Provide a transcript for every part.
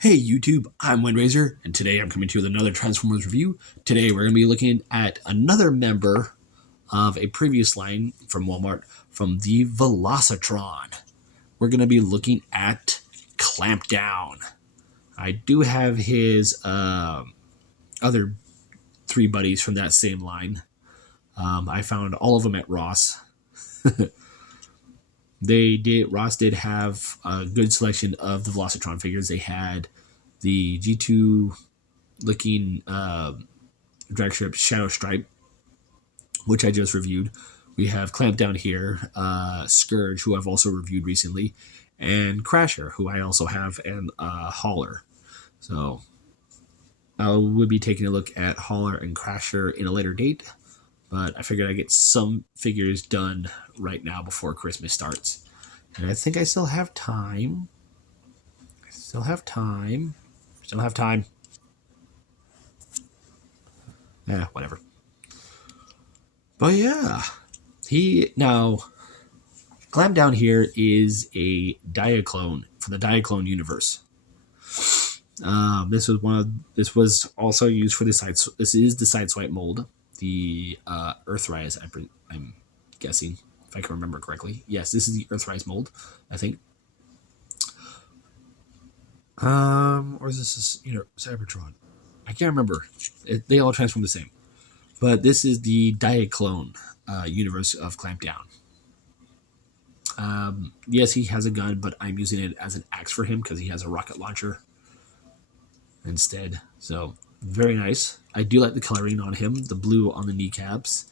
Hey YouTube, I'm Windraiser, and today I'm coming to you with another Transformers review. Today we're going to be looking at another member of a previous line from Walmart from the Velocitron. We're going to be looking at Clampdown. I do have his other three buddies from that same line. I found all of them at Ross. Ross did have a good selection of the Velocitron figures. They had the G2 looking drag strip Shadow Stripe, which I just reviewed. We have Clampdown here, Scourge, who I've also reviewed recently, and Crasher, who I also have, and Hauler. So I would be taking a look at Hauler and Crasher in a later date, but I figured I'd get some figures done right now before Christmas starts. And I think I still have time. Still have time. Yeah, whatever. But yeah, Clampdown here is a Diaclone from the Diaclone universe. This was also used for the side. This is the sideswipe mold, the Earthrise. I'm guessing, if I can remember correctly. Yes, this is the Earthrise mold, I think. Or is this Cybertron? I can't remember. They all transform the same, but this is the Diaclone universe of Clampdown. Yes, he has a gun, but I'm using it as an axe for him because he has a rocket launcher instead. So very nice. I do like the coloring on him, the blue on the kneecaps,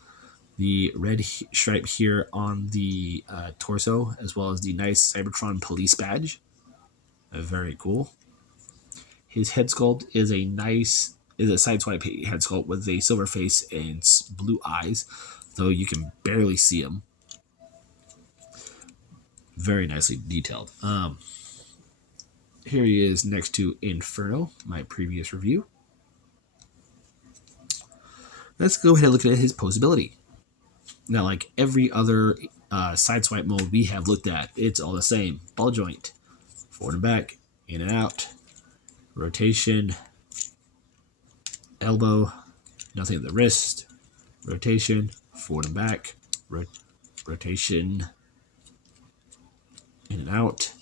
the red stripe here on the torso, as well as the nice Cybertron police badge. Very cool. His head sculpt is a sideswipe head sculpt with a silver face and blue eyes, though you can barely see him. Very nicely detailed. Here he is next to Inferno, my previous review. Let's go ahead and look at his posability. Now, like every other sideswipe mold we have looked at, it's all the same. Ball joint, forward and back, in and out, rotation, elbow, nothing at the wrist, rotation, forward and back, rotation, in and out,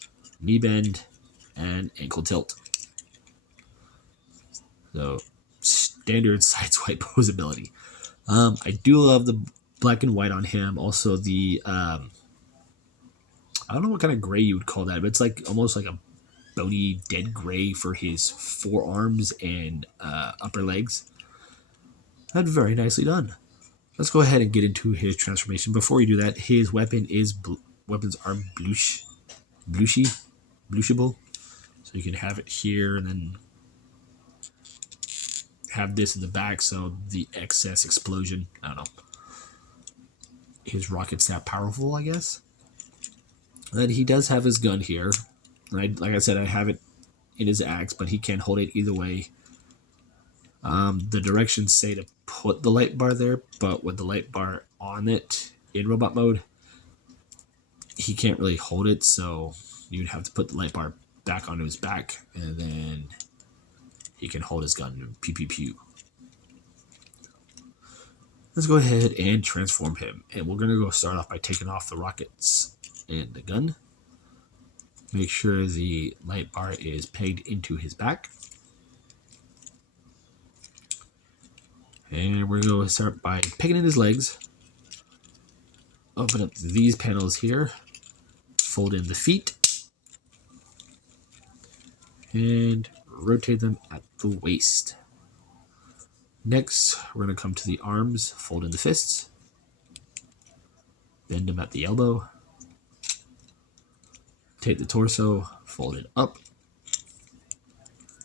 knee bend, and ankle tilt. So standard sideswipe posability. I do love the black and white on him. Also the I don't know what kind of gray you would call that, but it's like almost like a bony dead gray for his forearms and upper legs. That's very nicely done. Let's go ahead and get into his transformation. Before you do that, his weapons are blushable. So you can have it here and then have this in the back, so the excess explosion, I don't know. His rocket's that powerful, I guess. And he does have his gun here. Like I said, I have it in his axe, but he can't hold it either way. The directions say to put the light bar there, but with the light bar on it in robot mode, he can't really hold it, so you'd have to put the light bar back onto his back, and then he can hold his gun and pew pew pew. Let's go ahead and transform him, and we're going to go start off by taking off the rockets and the gun. Make sure the light bar is pegged into his back. And we're going to start by pegging in his legs. Open up these panels here. Fold in the feet. And rotate them at the waist. Next, we're going to come to the arms, fold in the fists. Bend them at the elbow. Take the torso, fold it up.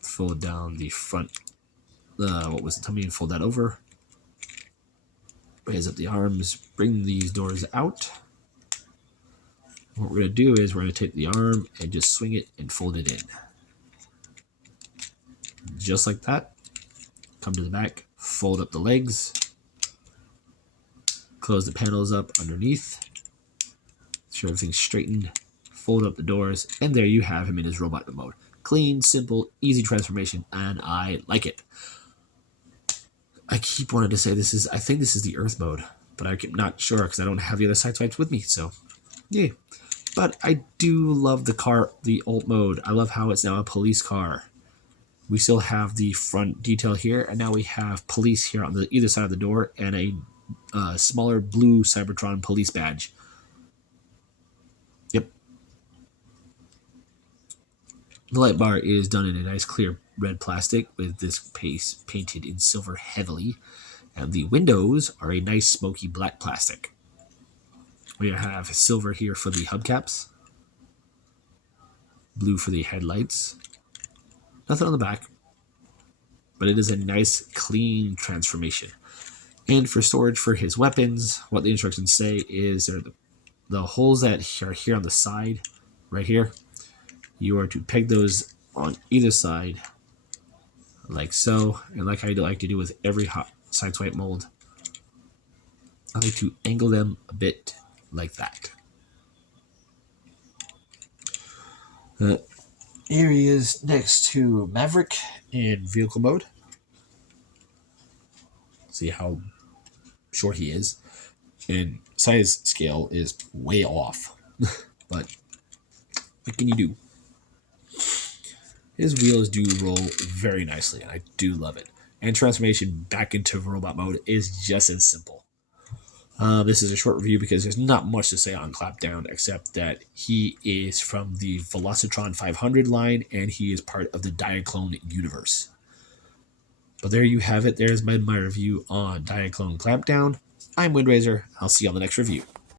Fold down the front, the tummy, and fold that over. Raise up the arms, bring these doors out. What we're going to do is we're going to take the arm and just swing it and fold it in. Just like that. Come to the back, fold up the legs, close the panels up underneath, make sure everything's straightened, fold up the doors, and there you have him in his robot mode. Clean, simple, easy transformation, and I like it. I keep wanting to say I think this is the Earth mode, but I'm not sure because I don't have the other side swipes with me, so yeah. But I do love the car, the alt mode. I love how it's now a police car. We still have the front detail here, and now we have police here on the either side of the door, and a smaller blue Cybertron police badge. Yep. The light bar is done in a nice clear red plastic with this paste painted in silver heavily, and the windows are a nice smoky black plastic. We have silver here for the hubcaps, blue for the headlights. Nothing on the back, but it is a nice clean transformation. And for storage for his weapons, what the instructions say is the holes that are here on the side, right here. You are to peg those on either side, like so, and like I like to do with every side swipe mold. I like to angle them a bit like that. Here he is next to Maverick in vehicle mode. See how short he is. And size scale is way off. But what can you do? His wheels do roll very nicely, and I do love it. And transformation back into robot mode is just as simple. This is a short review because there's not much to say on Clampdown except that he is from the Velocitron 500 line and he is part of the Diaclone universe. But there you have it. There's my review on Diaclone Clampdown. I'm Windraiser. I'll see you on the next review.